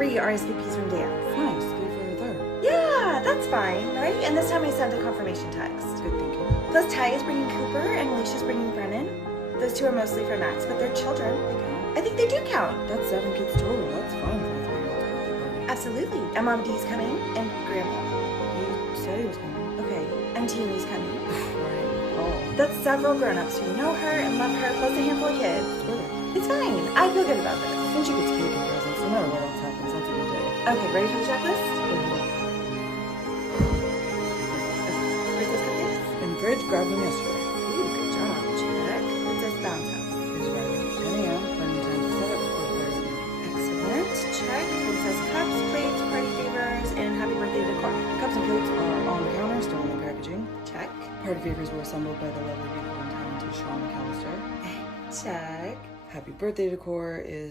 3 RSVPs from dance. Nice, give her a third. Yeah, that's fine, right? And this time I sent a confirmation text. Good thinking. Plus Ty is bringing Cooper and Alicia's bringing Brennan. Those 2 are mostly for Max, but they're children. They count. I think they do count. That's 7 kids total. That's fine for a 3-year-old's birthday party. Absolutely. And Mom D's coming, and Grandpa. You said he was coming. Okay, and Teeny's coming. Right. Oh. That's several grown-ups who know her and love her, plus a handful of kids. It's perfect. It's fine. I feel good about this. Since she gets cake and presents, no matter what else happens, that's a good day. Okay, ready for the checklist? Princess cupcakes? In the fridge, grabbed them yesterday. Ooh, good job. Check. Princess Bounce House. Is arriving at 10 a.m. Plenty of time to set up before the party. Excellent. Check. Princess cups, plates, party favors, and happy birthday decor. Cups and plates are on the counter, still in the packaging. Check. Party favors were assembled by the lovely, beautiful, and talented Sean McAllister. Check. Happy birthday decor is